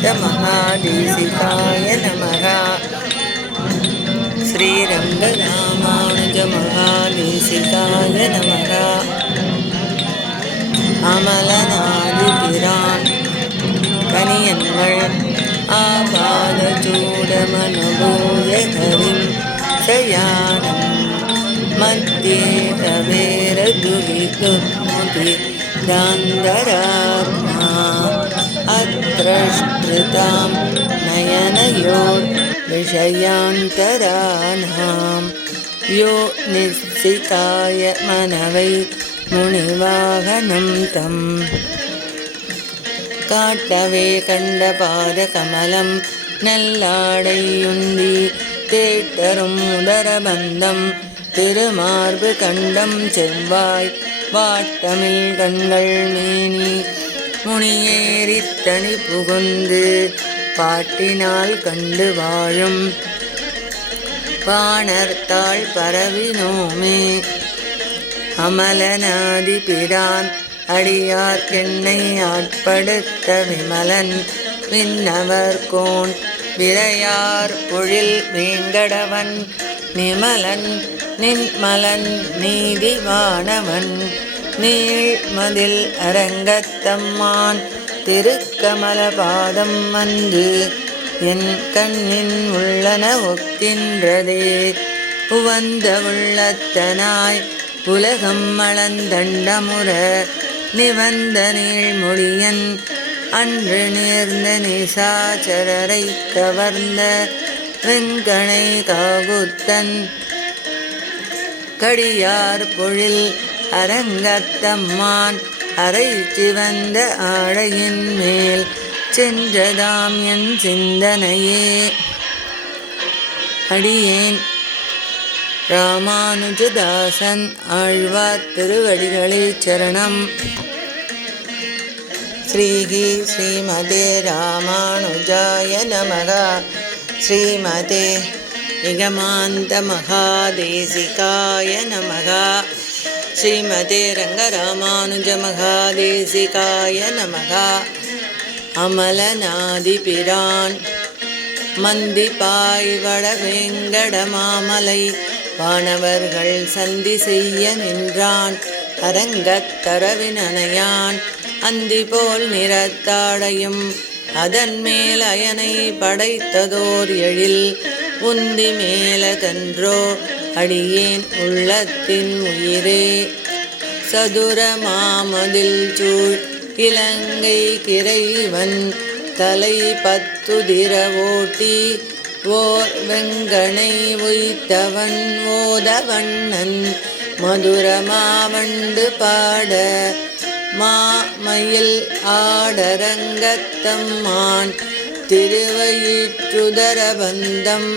श्रीरङ्गनाथमहादेशिकाय नमः। श्रीरङ्गरामानुजमहादेशिकाय नमः। अमलनादिपिरान् कनियन्मळ आपादचूडमनुभूय हरिं शयानं मध्ये कवेरदुहितुर्मुति दान्दरात्मा अत्रष्टृतां नयनयोर्विषयान्तराणां यो निस्सिताय मनवै मुनिवाहनं तम् காட்டவே கண்ட பாத கமலம் நல்லாடையுந்தி தேட்டரும் உதரபந்தம் திருமார்பு கண்டம் செவ்வாய் வாட்டமில் கண்கள் மேனி முனியேறித் தனி புகுந்து பாட்டினால் கண்டு வாழும் பாணர்த்தாள் பரவினோமே. அமலநாதி பிரான் அடியார்க்கென்னை ஆட்படுத்த விமலன் விண்ணவர்கோன் விரையார் பொழில் வேங்கடவன் நிமலன் நின்மலன் நீதிவானவன் நீள்மதில் அரங்கத்தம்மான் திருக்கமல பாதம் வந்து என் கண்ணின் உள்ளன ஒக்கின்றதே. உவந்த உள்ளத்தனாய் உலகம் அளந்தண்டமுற நிவந்த நீழ்மொழியன் அன்று நேர்ந்த நிசாச்சரரை கவர்ந்த வெங்கணை காகுத்தன் கடியார் பொழில் அரங்கத்தம்மான் அரை சிவந்த ஆழையின் மேல் சென்றதாம் என் சிந்தனையே. அடியேன் ராமானுஜதாசன் ஆழ்வார் திருவடிகளே சரணம். ஸ்ரீஹி ஸ்ரீமதே ராமானுஜாய நமக. ஸ்ரீமதே நிகமாந்த மகாதேசிகாய நமக. ஸ்ரீமதே ரங்கராமானுஜ மகாதேசிகாய நமக. அமலநாதிபிரான் மந்திபாய்வட வேங்கடமாமலை வானவர்கள் சந்தி செய்ய நின்றான் அரங்கத்தரவினனையான் அந்தி போல் நிறத்தாடையும் அதன் மேல் அயனை படைத்ததோர் எழில் உந்தி மேலதன்றோ அடியேன் உள்ளத்தின் உயிரே. சதுர மாமதில் சூழ் இலங்கை கிரைவன் தலை பத்துதிர ஓட்டி ஓர் வெங்கணை உய்த்தவன் ஓதவண்ணன் மதுரமாவண்டு பாட மாமயில் ஆடரங்கத்தம்மான் திருவயிற்றுதரபந்தம்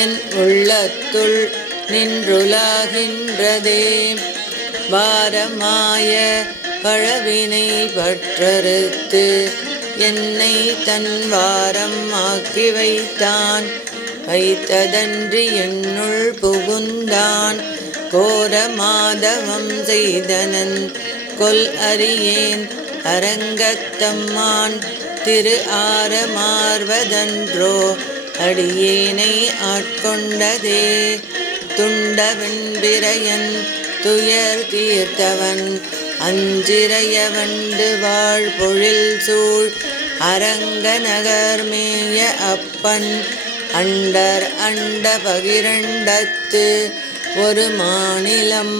என் உள்ளத்துள் நின்றுலாகின்றதே. வாரமாய பழவினை பற்றறுத்து என்னை தன் வாரம் ஆக்கி வைத்தான் வைத்ததன்றி என்னுள் புகுந்தான் கோர மாதவம் செய்தனன் கொல் அறியேன் அரங்கத்தம்மான் திரு ஆரமார்வதன்றோ அடியேனை ஆட்கொண்டதே. துண்டவெண்பிரையன் துயர் தீர்த்தவன் அஞ்சிரையவண்டு வாழ் பொழில் சூழ் அரங்க நகர்மேய அப்பன் அண்டர் அண்ட பகிரண்டத்து ஒரு மாநிலம்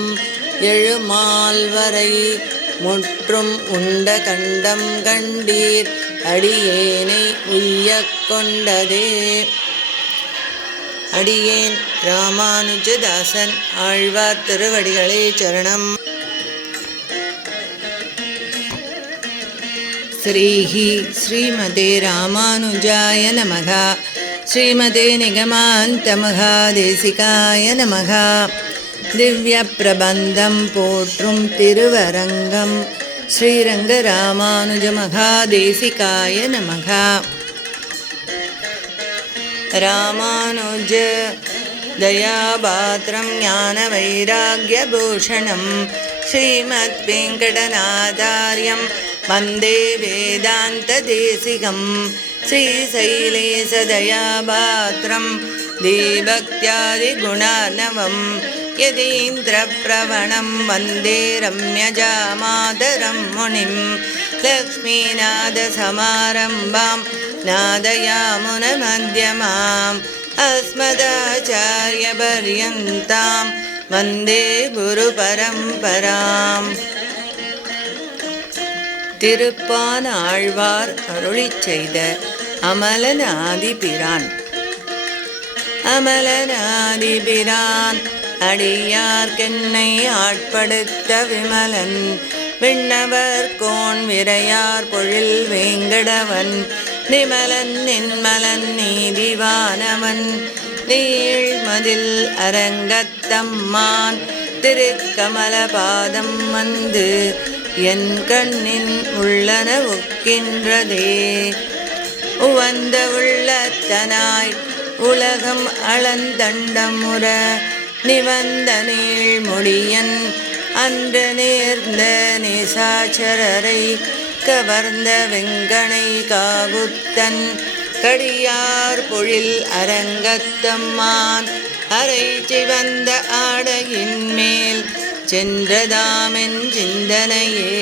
எழுமால்வரை முற்றும் உண்ட கண்டம் கண்டீர் அடியேனை உய்யக் கொண்டதே. அடியேன் ராமானுஜதாசன் ஆழ்வார் திருவடிகளே சரணம். ஸ்ரீஹி ஸ்ரீமதே ராமானுஜாய நமக. ஸ்ரீமதே நிகமாந்த மகாதேசிகாய நமக. திவ்ய பிரபந்தம் போற்றும் திருவரங்கம் ஸ்ரீரங்க ராமானுஜ மகாதேசிகாய நமக. ராமானுஜ दयापात्रं ज्ञानवैराग्यभूषणं श्रीमद्वेङ्कटनाथार्यं वन्दे वेदान्तदेशिकं श्रीशैलेशदयापात्रं दीभक्त्यादिगुणार्णवं यतीन्द्रप्रवणं वन्दे रम्यजामातरं मुनिं लक्ष्मीनाथसमारम्भां नादयामुनमध्यमाम् अस्मदाचार्यपर्यन्तां वन्दे गुरुपरम्पराम्. திருப்பானாழ்வார் அருளிச் செய்த அமலனாதிபிரான். அமலனாதிபிரான் அடியார்க்கென்னை ஆட்படுத்த விமலன் விண்ணவர் கோன் விரையார் பொழில் வேங்கடவன் நிமலன் நின்மலன் நீதிவானவன் நீழ்மதில் அரங்கத்தம்மான் திருக்கமலபாதம் வந்து என் கண்ணின் உள்ளன ஒக்கின்றதே. உவந்த உள்ளத்தனாய் உலகம் அளந்தண்டமுற நிவந்த நீழ்மொழியன் அன்று நேர்ந்த நிசாச்சரரை கவர்ந்த வெங்கனை காகுத்தன் கடியார் பொழில் அரங்கத்தம்மான் அரை சிவந்த ஆடையின் மேல் சென்றதாமென் சிந்தனையே.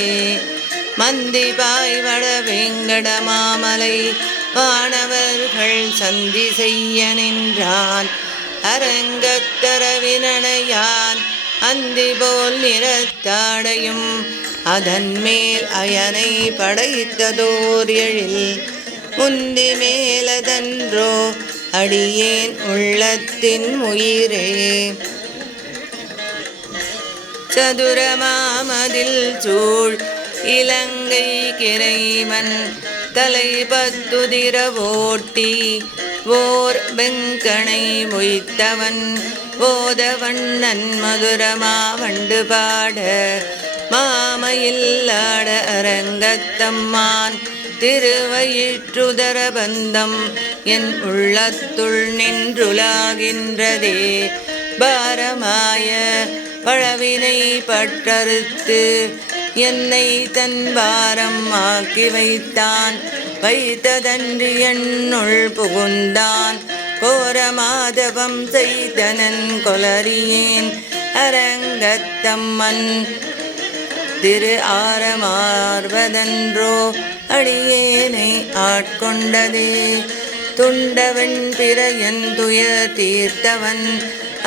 மந்திபாய் வட வேங்கட மாமலை வானவர்கள் சந்தி செய்ய நின்றான் அரங்கத்தரவினையான் அந்தி போல் நிறத்தாடையும் அதன் மேல் அயனை படைத்ததோர் எழில் முந்தி மேலதன்றோ அடியேன் உள்ளத்தின் உயிரே. சதுரமாமதில் சூழ் இலங்கை கிரைமன் தலைபத்துதிர ஓட்டி ஓர் வெங்கனை மொய்த்தவன் ஓதவண்ணன் மதுரமா வண்டு பாட மாமையில்லாட அரங்கத்தம்மான் திருவயிற்றுதர பந்தம் என் உள்ளத்துள் நின்றுலாகின்றதே. பாரமாய பழவினை பற்றறுத்து என்னை தன் பாரம் ஆக்கி வைத்தான் வைத்ததன்றி என்னுள் புகுந்தான் கோரமாதவம் செய்தனன் கொலறியேன் அரங்கத்தம்மன் திரு ஆரமார்வதன்றோ அடியேனை ஆட்கொண்டதே. துண்டவன் பிறையன் துயர் தீர்த்தவன்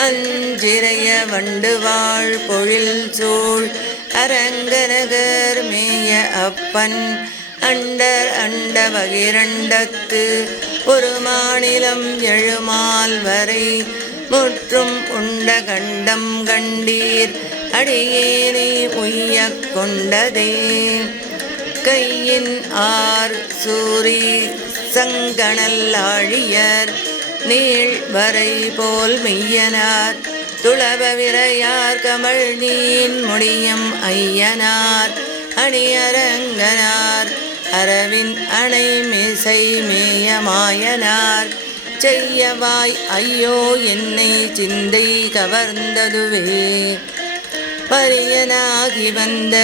அஞ்சிறைய வண்டு வாழ் பொழில் சூழ் அரங்கநகர் மேய அப்பன் அண்டர் அண்ட பகிரண்டத்து ஒரு மாநிலம் எழுமால் வரை முற்றும் உண்ட கண்டம் கண்டீர் அடியேனை உய்யக் கொண்டதே. கையின் ஆர் சூரி சங்கணல் ஆழியர் நீழ்வரை போல் மெய்யனார் துளப விரையார் கமல் நீன் முடியும் ஐயனார் அணியரங்கனார் அரவின் அணை மிசை மேயமாயனார் செய்யவாய் ஐயோ என்னை சிந்தை கவர்ந்ததுவே. பரியனாகி வந்த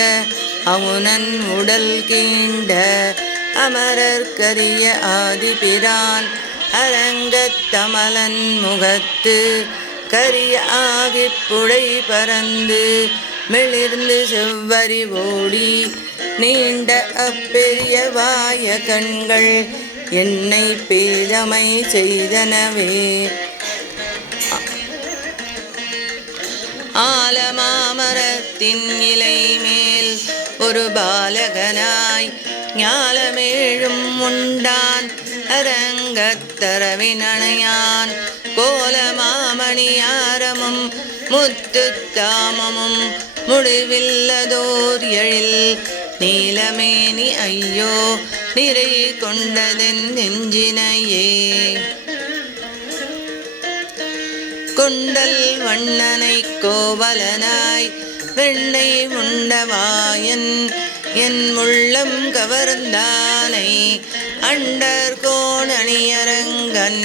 அவுனன் உடல் கீண்ட அமரர்கரிய ஆதிபிரான் அரங்கத்தமலன் முகத்து கரிய ஆகிப் புடை பறந்து மெளிர்ந்து செவ்வரி ஓடி நீண்ட அப்பெரிய வாய கண்கள் என்னை பேதமை செய்தனவே. ஆலமாமரத்தின் இலை மேல் ஒரு பாலகனாய் ஞாலமேழும் உண்டான் அரங்கத்தரவினையான் கோலமாமணியாரமும் முத்துத்தாமமும் முடிவில்லதோர் எழில் நீலமேனி ஐயோ நிறை கொண்டதென் நெஞ்சினையே. கொண்டல் வண்ணனை கோவலனாய் வெண்ணை உண்டவாயன் என் உள்ளம் கவர்ந்தானை அண்டர் கோணணியரங்கன்